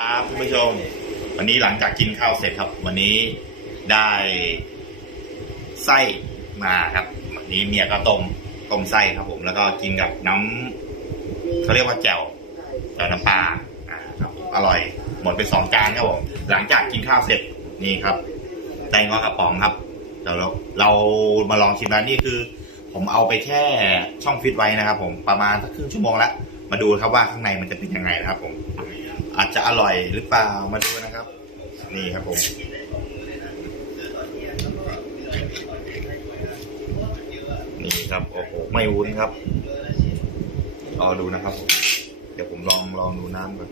ครับคุณผู้ชม วันนี้หลังจากกินข้าวเสร็จครับ วันนี้ได้ไส้มาครับ วันนี้เมียก็ต้มต้มไส้ครับผม แล้วก็กินกับน้ำเขาเรียกว่าแจ่วแจ่วน้ำปลาอ่าครับผมอร่อยหมดไปสองจานครับผมหลังจากกินข้าวเสร็จนี่ครับไส้งอกระป๋องครับเดี๋ยวเราเรามาลองชิมแล้วนี่คือ ผมเอาไปแค่ช่องฟิตไว้นะครับ ผมประมาณสักครึ่งชั่วโมงแล้วมาดูครับว่าข้างในมันจะเป็นยังไงนะครับ ผม อาจจะอร่อยหรือเปล่ามาดูนะครับ นี่ครับผมนี่ครับโอ้โหไม่วุ้นครับรอดูนะครับผมเดี๋ยวผมลองลองดูน้ำก่อน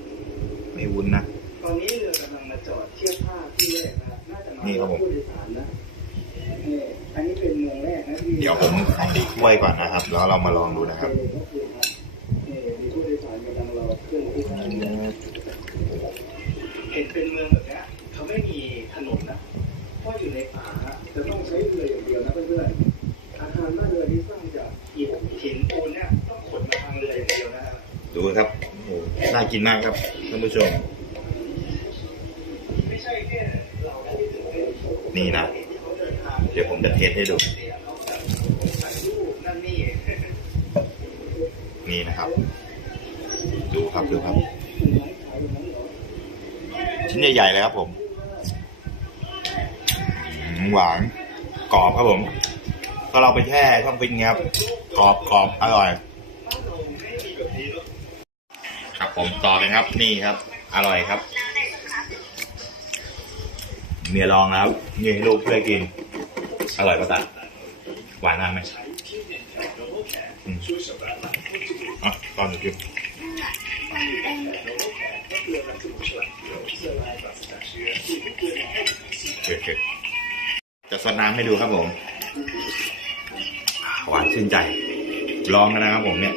ไม่วุ้นนะตอนนี้เรือกำลังมาจอดเทียบท่าที่แรกนะครับน่าจะมานี่ครับผมผู้โดยสารนะนี่อันนี้เป็นเมืองแรกนะที่เดี๋ยวผมใส่ถ้วยก่อนนะครับ แล้วเรามาลองดูนะครับนี่มี ห็นเป็นเมืองแบบนี้เขาไม่มีถนนนะเพราะอยู่ในป่าจะต้องใช้เรืออย่างเดียวนะเพื่อนๆอาคารบ้านเรือนที่สร้างจากอิฐหินปูนเนี่ยต้องขนมาทางเรืออย่างเดียวนะดูครับโอ้โหน่ากินมากครับท่านผู้ชม ไม่ใช่แค่เราที่ถึงนี่นะ เดี๋ยวผมจะเทสให้ดู นี่นะครับ ดูครับดูครับ ชิ้นใหญ่ๆเลยครับผมหวานกรอบครับผมก็เราไปแช่ช่องฟินไงครับกรอบกรอบอร่อย ครับผมต่อกันครับนี่ครับ อร่อยครับ เมียลองครับนี่ให้ลูกเพื่อกิน อร่อยประตัดหวานมากไหมอะตอนหนูกิน โอเค จะสดน้ำให้ดูครับผม หวานชื่นใจ ลองกันนะครับผมเนี่ย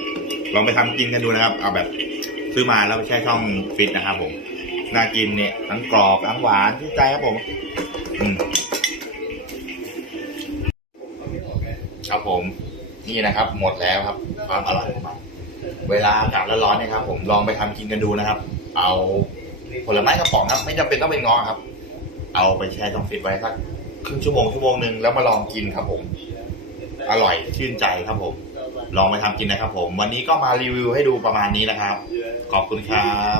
ลองไปทำกินกันดูนะครับ เอาแบบซื้อมาแล้วไปแช่ช่องฟิตนะครับผมน่ากินเนี่ยทั้งกรอบทั้งหวานชื่นใจครับผม อืมครับผม นี่นะครับ หมดแล้วครับ ความอร่อยของมันเวลาอากาศร้อนๆเนี่ยครับ ผมลองไปทำกินกันดูนะครับ เอาผลไม้กระป๋องครับ ไม่จำเป็นต้องเป็นงอครับ เอาไปแช่ช่องฟิตไว้สักครึ่งชั่วโมงชั่วโมงหนึ่งแล้วมาลองกินครับผม อร่อยชื่นใจครับผม ลองไปทำกินนะครับผม วันนี้ก็มารีวิวให้ดูประมาณนี้นะครับ ขอบคุณครับ